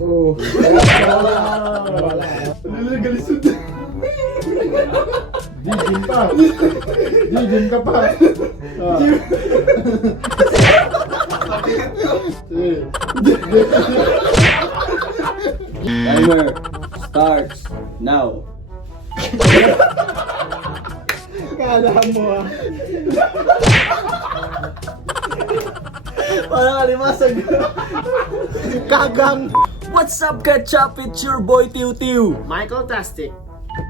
Oo. Wala. Galisod. Gym pa. Gym ka pa. Timer starts now. Kala mo ah. Parang alimasag. Kagang. What's up, Ketchup? It's your boy Tiu Tiu. Michael Tastic.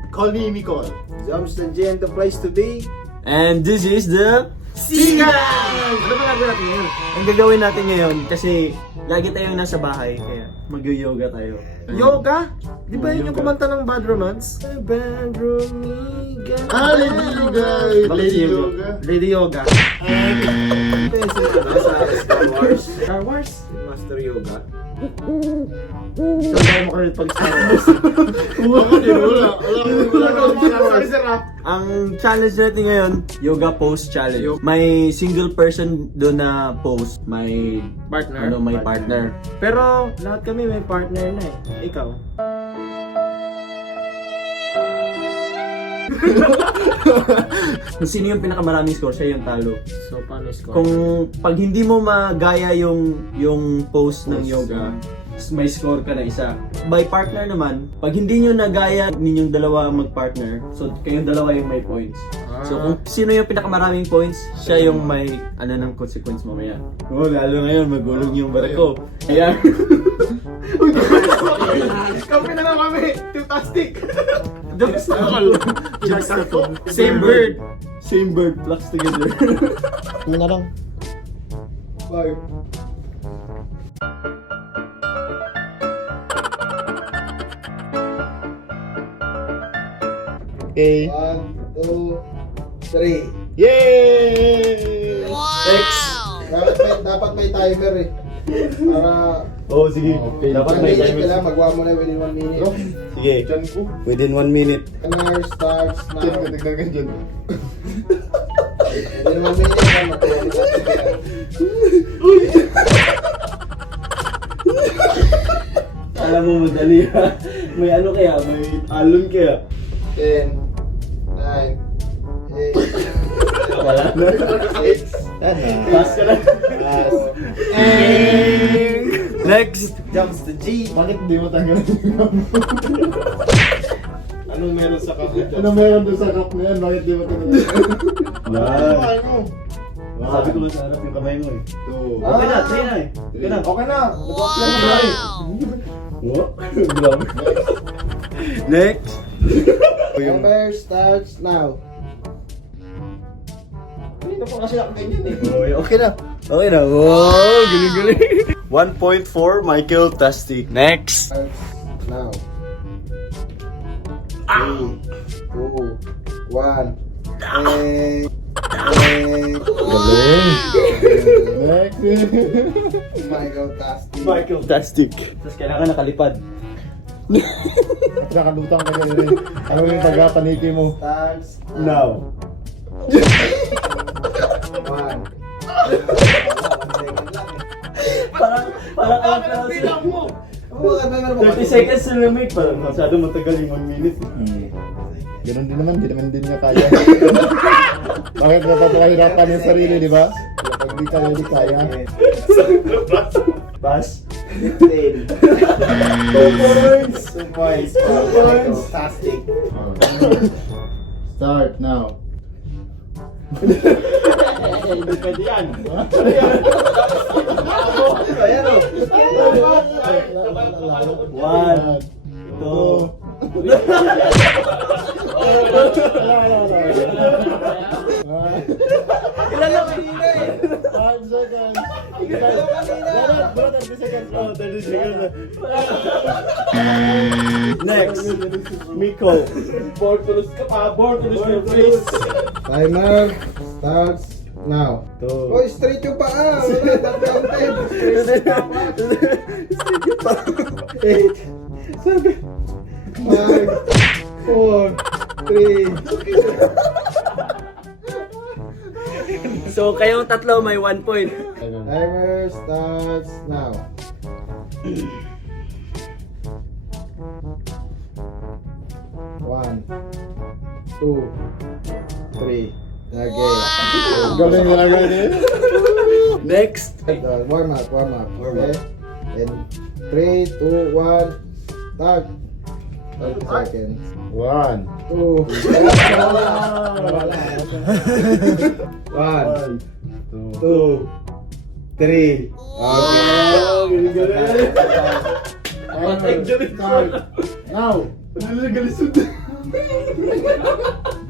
Call me Nicole. Jumps the G and the place to be. And this is the Seaman! Ano ba gagawin natin ngayon? Ang gagawin natin ngayon kasi lagi tayong nasa bahay kaya mag-yoga tayo. Yoga? Di ba yun yung kumanta ng Bad Romance? Bad Romance. Ah, Lady Yoga. Lady Yoga. Lady Yoga. Ito yung sinala sa Star Wars. Star Wars? Master Yoga. Saan tayo makalit pag Star Wars? Wala. Ang challenge natin ngayon, yoga pose challenge. May single person doon na pose, may Partner? may partner. Pero lahat kami may partner na eh. Ikaw? Kung sino yung pinakamaraming score, siya yung talo. So, paano score? Kung pag hindi mo magaya yung pose ng yoga, may score ka na isa. By partner naman, pag hindi nyo nagaya ninyong dalawa mag-partner, so kayong dalawa yung may points. So kung sino yung pinakamaraming points, siya yung may ng consequence mamaya. Oh, lalo ngayon magulong yung barko. Ayan. Kami na lang kami! Fantastic! Same bird. Same bird, flocks together. Ano na lang? Bye. Okay. 1, 2, 3. Yay! Next. Dapat may timer eh. Para Sige. Dapat 1 may minute time. ka lang, magawa mo na within 1 minute. Sige. Diyan ko. Within 1 minute. Timer starts now. Tignan ka dyan. Within 1 minute ka magawa mo na. Alam mo madali ha. May ano kaya? May alon kaya? 10, 9, 8. Wala na. Pass ka na. Next. Jumps the G. Bakit di mo tanggalin yung number? Anong meron sa kapit? Ano meron doon sa cup na yan? Bakit di mo tanggalin? Ay mo. Sabi ko lang sa harap yung kamay mo eh. So, Okay na, try na eh. Okay na. Okay na. Nag-apply mo na eh. Oh, grabe. Next. Timer starts now. Hindi pa kasi ako ganyan eh. Okay na. Okay na. Wow, galing-galing. 1.4 Michael Tastic. Next. Starts now. 3, 2, 1. next. Michael Tastic. Michael Tastic. Tapos kailangan nakalipad. Nakalutang ka dyan rin. Ano yung pagkapaniki mo? Starts Now. 1. Parang ang bilang mo. 30 seconds na limit. Parang masyado matagal yung 1 minute. Ganun din naman, di naman din niya kaya. Bakit napapakahirapan yung sarili, di ba? Kapag di kaya, di kaya. Pass. 15. 2 points. 2 points. Fantastic. Start now. Hindi pwede yan. Ayan o. 1, 2. Ilan lang kanina eh. 5 seconds. Ilan lang kanina. Bro, 30 seconds. Oh, 30 seconds. Next. Miko. Bored to lose ka pa. Bored to lose your place. Timer starts now. Oy, straight yung paa. Wala, not counted. Straight yung paa. 8, 7, 5, 4, 3. So, kayong tatlo may 1 point. Timer starts now. 1, 2, 3. Okay. Galing na lang eh. Next. Warm up. Okay. And 3, 2, 1. Start. 30 seconds. 1, 2. 1, 2, 3. Okay. Start. Now.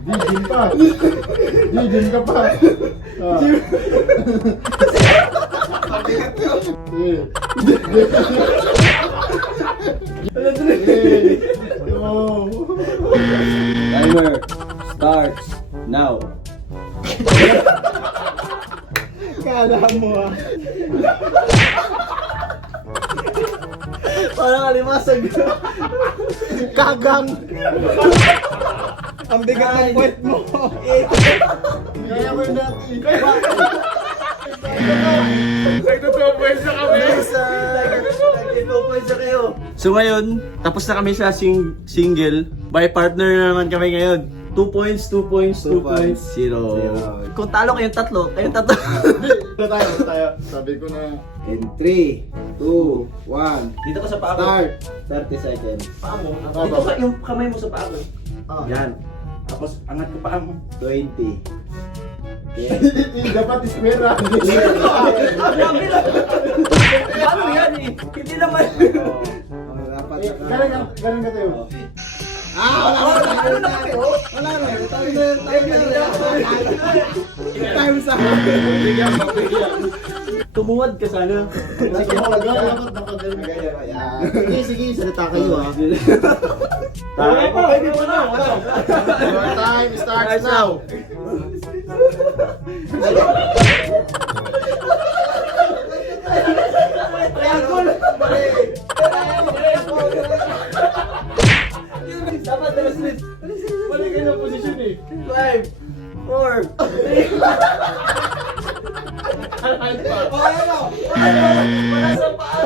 Gigil pa. Gigil ka pa. Timer starts now. Kala mo ah. Parang alimasag. Kagang. Ang bigat ng puwet mo. Kaya ko yung dati. So ngayon, tapos na kami sa single. By partner na naman kami ngayon. 2 points, 2 points, 2 points, 0. Kung talo kayong tatlo, Tayo. Sabi ko na. In 3, 2, 1. Dito ka sa paa mo. Start. 30 seconds. Paa mo. Dito ka yung kamay mo sa paa mo. Yan. Tapos angat ko paa mo. 20. Dapat iskwera. Ano yan eh? Hindi naman. Dapat Galing ka tayo. Wala na. Time sa Tumuwad ka sana. Dapat nakagaling. Sige, salita kayo ah. Pwede mo na. Your time starts now. Dapat na split. Balik kayo ng posisyon eh. 5, 4, 3. Wala sa paa.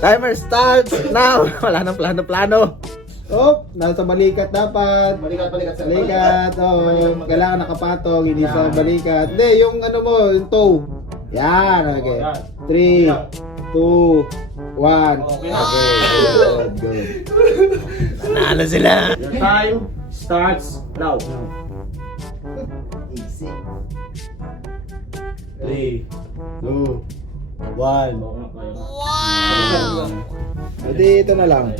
Timer starts now. Wala nang plano. Oh, nasa balikat dapat. Balikat sa Balikat. Oh, kailangan nakapatong, hindi sa balikat. Hindi, yung ano mo, yung toe. Yan, okay. 3, 2, 1. Okay. Good. Nanalo sila. Your time starts now. Easy. 3, 2, 1. Wow! Hindi, ito na lang.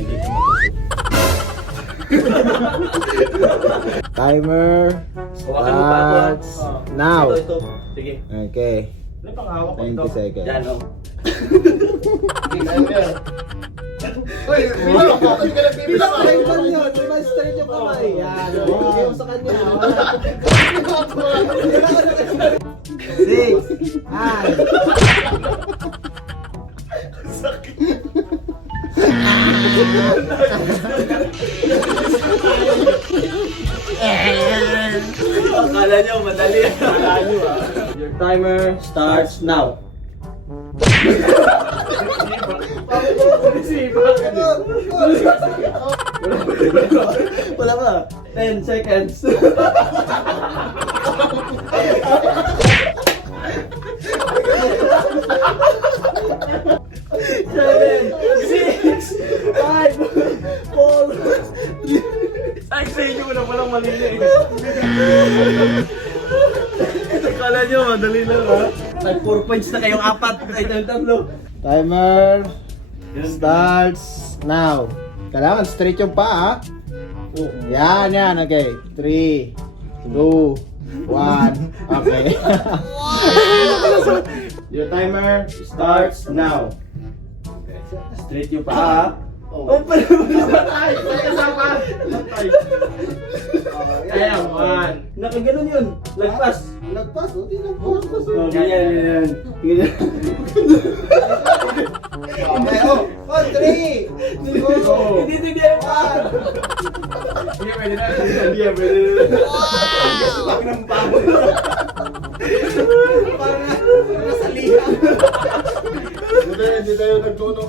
Timer starts now. Ito. Sige. Okay. Ano pang hawak ko 20 ito? seconds. Yan, oh. Bilang kailan yun? Diba straight yung kamay? Yan. Bigay mo sa kanya. 6, 5. Akala nyo, madali. Akala nyo ah. Your timer starts now. Wala pa. 10 seconds. 7, 6, 5, 4, 3. Ay, sa inyo mo na palang malili. Akala nyo, madali lang ha. Ay, 4 points na kayong 4. Ay, tatlo. Timer starts now. Kailangan straight yung paa. Yan. Okay. 3, 2, 1. Okay. Your timer starts now. Straight yung paa. Oh, pala mo na tayo. Kasama. Ayan, 1. Nakaganon yun. Lagpas. Lagpas. Hindi lagpas. Oh, ganyan. Okay. Oh, 3, 2, Hindi ang paa. Hindi pwede na. Hindi pwede na. Pag ng paa. Parang nasa liha. hindi tayo nagtuno.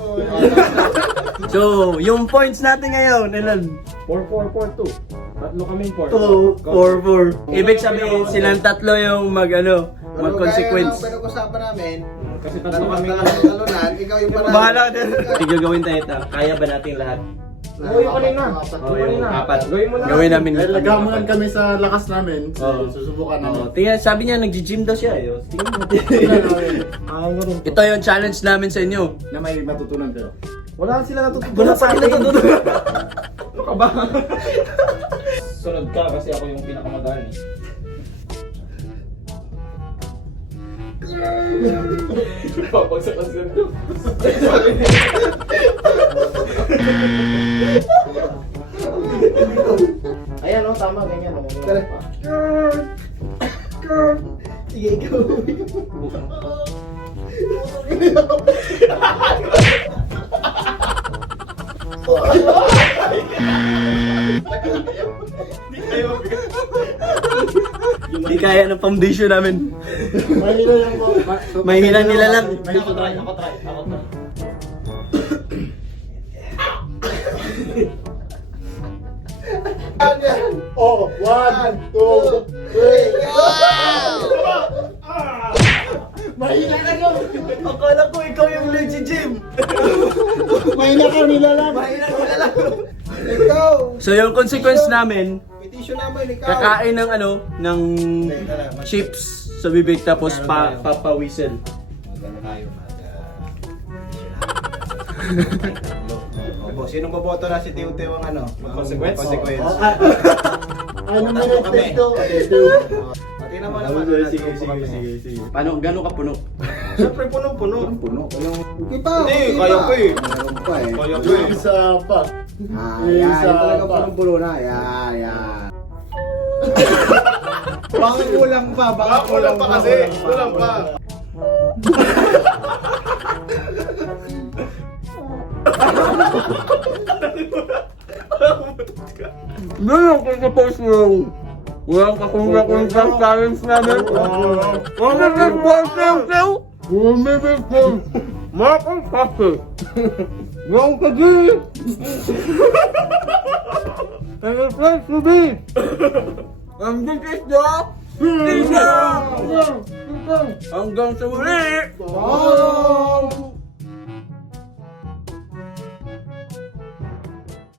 So, yung points natin ngayon, ilan? 4-4-4-2. Tatlo kaming 4. 2, 4, 4. Ibig sabihin, silang tatlo yung mag-consequence. Pero pinag-usapan namin, Kasi tatlo kami talunan, ikaw yung panalo. Bahala ka din. Igagawin tayo ito. Kaya ba natin lahat? Gawin ko na. Gawin na. Apat. Gawin mo na. Gawin namin. Dahil nagamulan kami sa lakas namin, Oo. susubukan Oh, namin. tingnan, sabi niya nag-gym daw siya. Tingnan natin. Ito yung challenge namin sa inyo. Na may matutunan kayo. Wala sila natutunan. Wala pa rin natutunan. Ano ka ba? Sunod ka kasi ako yung pinakamadali. Papagsak ang sunod. Ayan o, tama, ganyan o. Sige, ikaw. Hindi kaya ng foundation namin. Mahina yung Mahina nila lang. Ako try. Oh, 1, 2, 3. Mahina ka nyo! Akala ko ikaw yung nag-gym. Mahina ka nila lang! Ikaw. So yung consequence namin, Petition namin, ikaw. kakain ng ng chips sa bibig tapos papawisel. Magano tayo, Boss, sinong boboto na si Tiw-Tiw ang Consequence? Consequence. Ano minute Kami. dito? Pati naman naman. Sige. Paano, gano'n ka puno? Siyempre punong-puno. Puno. Okay pa. Hindi, okay kaya pa. ko eh. Meron pa eh. Kaya ko eh. Isa pa. Yan. Yung talaga punong-puno na. Yan. Baka kulang pa. Baka kulang pa kasi. Kulang pa. Ngayon, kung suppose yung walang kakunga-kungang challenge namin. Makong kasi. Yung kaji. And it's nice to be. And this is the Seaman. Hanggang sa muli. Oh!